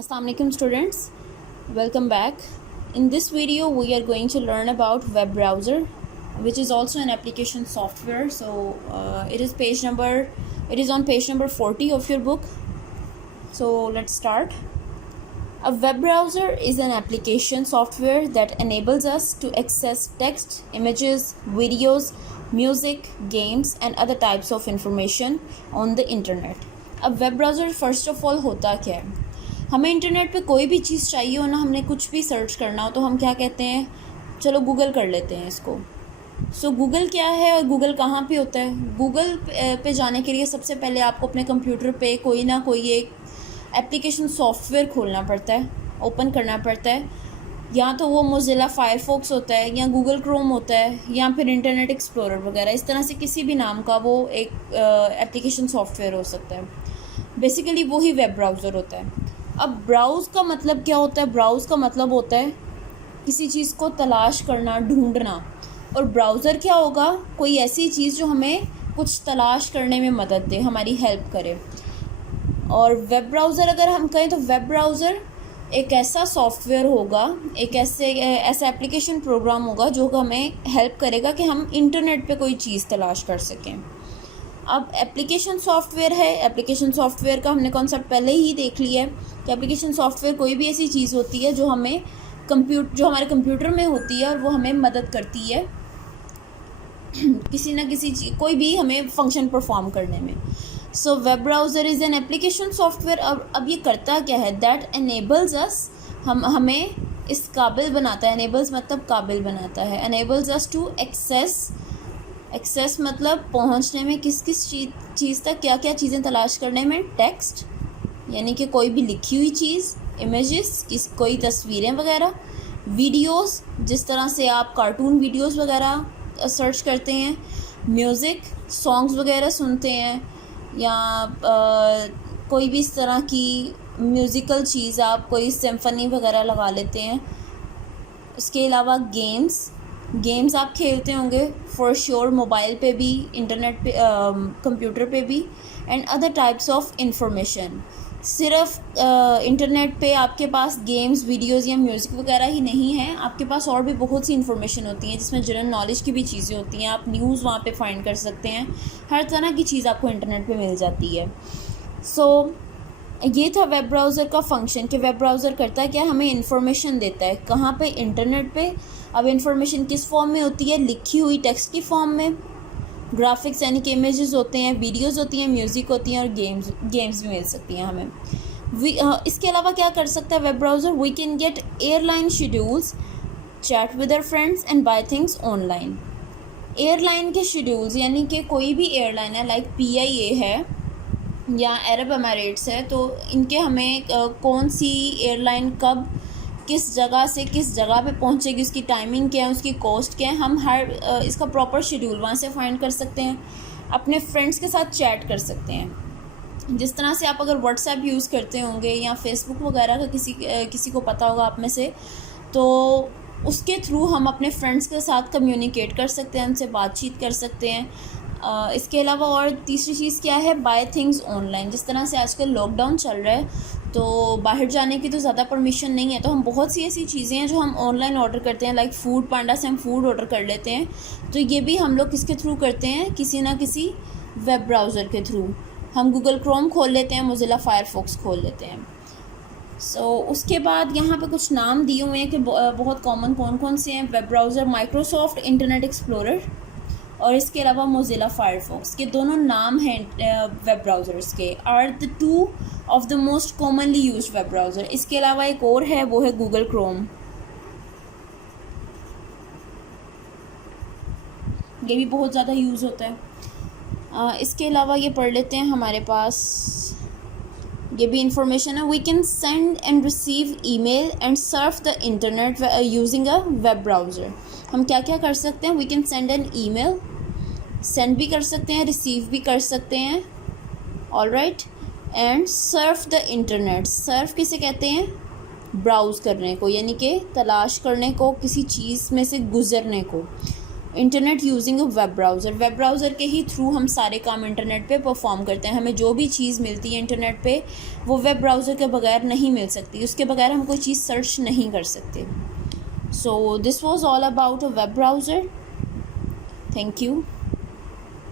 Assalamualaikum students, welcome back. In this video we are going to learn about web browser, which is also an application software. So it is on page number 40 of your book. So let's start. A web browser is an application software that enables us to access text, images, videos, music, games and other types of information on the internet. अब web browser first of all होता क्या है? हमें internet पे कोई भी चीज़ चाहिए हो ना, हमने कुछ भी सर्च करना हो तो हम क्या कहते हैं, चलो गूगल कर लेते हैं इसको. सो गूगल क्या है और गूगल कहाँ पे होता है? गूगल पे जाने के लिए सबसे पहले आपको अपने कंप्यूटर पे कोई ना कोई एक एप्लीकेशन सॉफ्टवेयर खोलना पड़ता है, ओपन करना पड़ता है. या तो वो मोज़िला फायरफॉक्स होता है या गूगल क्रोम होता है या फिर इंटरनेट एक्सप्लोरर वगैरह. इस तरह से किसी भी नाम का वो एक एप्लीकेशन सॉफ्टवेयर हो सकता है. बेसिकली वही वेब ब्राउज़र होता है. अब ब्राउज़ का मतलब क्या होता है? ब्राउज़ का मतलब होता है किसी चीज़ को तलाश करना, ढूंढना. और ब्राउज़र क्या होगा? कोई ऐसी चीज़ जो हमें कुछ तलाश करने में मदद दे, हमारी हेल्प करे. और वेब ब्राउज़र अगर हम कहें तो वेब ब्राउज़र एक ऐसा सॉफ्टवेयर होगा, एक ऐसा एप्लीकेशन प्रोग्राम होगा जो हमें हेल्प करेगा कि हम इंटरनेट पे कोई चीज़ तलाश कर सकें. अब एप्लीकेशन सॉफ्टवेयर है. एप्लीकेशन सॉफ्टवेयर का हमने कॉन्सेप्ट पहले ही देख लिया है कि एप्लीकेशन सॉफ्टवेयर कोई भी ऐसी चीज़ होती है जो हमारे कंप्यूटर में होती है और वो हमें मदद करती है किसी ना किसी कोई भी हमें फंक्शन परफॉर्म करने में. So web browser is an application software. अब ये करता क्या है? दैट एनेबल्स अस, हमें इस काबिल बनाता है. एनेबल्स मतलब काबिल बनाता है. एनेबल्स अस टू एक्सेस मतलब पहुंचने में, किस चीज़ तक, क्या क्या चीज़ें तलाश करने में. टेक्स्ट यानी कि कोई भी लिखी हुई चीज़, इमेजेस कोई तस्वीरें वगैरह, वीडियोस जिस तरह से आप कार्टून वीडियोस वगैरह सर्च करते हैं, म्यूज़िक सॉन्ग्स वगैरह सुनते हैं, या कोई भी इस तरह की म्यूज़िकल चीज़, आप कोई सिम्फनी वगैरह लगा लेते हैं. उसके अलावा गेम्स आप खेलते होंगे फॉर श्योर, मोबाइल पे भी, इंटरनेट पे, कंप्यूटर पे भी. And other types of information. सिर्फ इंटरनेट पे आपके पास गेम्स, वीडियोस या म्यूज़िक वगैरह ही नहीं है, आपके पास और भी बहुत सी इंफॉर्मेशन होती हैं जिसमें जनरल नॉलेज की भी चीज़ें होती हैं. आप न्यूज़ वहाँ पे फाइंड कर सकते हैं. हर तरह की चीज़ आपको इंटरनेट पे मिल जाती है. सो ये था वेब ब्राउज़र का फंक्शन कि वेब ब्राउज़र करता है क्या? हमें इन्फॉर्मेशन देता है. कहाँ पे? इंटरनेट पे. अब इन्फॉर्मेशन किस फॉर्म में होती है? लिखी हुई टेक्स्ट की फॉर्म में. ग्राफिक्स यानी कि इमेजेस होते हैं, वीडियोस होती हैं, म्यूज़िक होती हैं और गेम्स भी मिल सकती हैं हमें. इसके अलावा क्या कर सकता है web browser? We can get airline schedules, chat with our friends and buy things online. Airline के शेड्यूल्स यानी कि कोई भी एयरलाइन है, लाइक PIA है या अरब एमिरेट्स है, तो इनके हमें कौन सी एयरलाइन कब किस जगह से किस जगह पे पहुंचेगी, उसकी टाइमिंग क्या है, उसकी कॉस्ट क्या है, हम हर इसका प्रॉपर शेड्यूल वहाँ से फाइंड कर सकते हैं. अपने फ्रेंड्स के साथ चैट कर सकते हैं. जिस तरह से आप अगर व्हाट्सएप यूज़ करते होंगे या फेसबुक वगैरह का किसी को पता होगा आप में से, तो उसके थ्रू हम अपने फ्रेंड्स के साथ कम्युनिकेट कर सकते हैं, उनसे बातचीत कर सकते हैं. इसके अलावा और तीसरी चीज़ क्या है? Buy things online. जिस तरह से आजकल लॉकडाउन चल रहा है तो बाहर जाने की तो ज़्यादा परमिशन नहीं है, तो हम बहुत सी ऐसी चीज़ें हैं जो हम ऑनलाइन ऑर्डर करते हैं, लाइक फूड पांडा से हम फूड ऑर्डर कर लेते हैं. तो ये भी हम लोग किसके थ्रू करते हैं? किसी ना किसी वेब ब्राउज़र के थ्रू. हम गूगल क्रोम खोल लेते हैं, मोज़िला फायरफॉक्स खोल लेते हैं. उसके बाद यहाँ पे कुछ नाम दिए हुए हैं कि बहुत कॉमन कौन कौन से हैं web browser. Microsoft Internet Explorer और इसके अलावा मोज़िला फायरफॉक्स के दोनों नाम हैं वेब ब्राउज़र्स के. Are the two of the most commonly used web browser. इसके अलावा एक और है, वो है गूगल क्रोम. ये भी बहुत ज़्यादा यूज़ होता है. इसके अलावा ये पढ़ लेते हैं, हमारे पास ये भी इंफॉर्मेशन है. We can send and receive email and surf the internet using a web browser. हम क्या क्या कर सकते हैं? We can send an email, send भी कर सकते हैं, रिसीव भी कर सकते हैं. Alright. And surf the internet. Surf किसे कहते हैं? ब्राउज़ करने को, यानी कि तलाश करने को, किसी चीज़ में से गुज़रने को. Internet using a web browser, web browser के ही थ्रू हम सारे काम इंटरनेट पे परफॉर्म करते हैं। हमें जो भी चीज़ मिलती है इंटरनेट पे वो वेब ब्राउज़र के बगैर नहीं मिल सकती, उसके बगैर हम कोई चीज़ सर्च नहीं कर सकते। So this was all about a web browser. Thank you.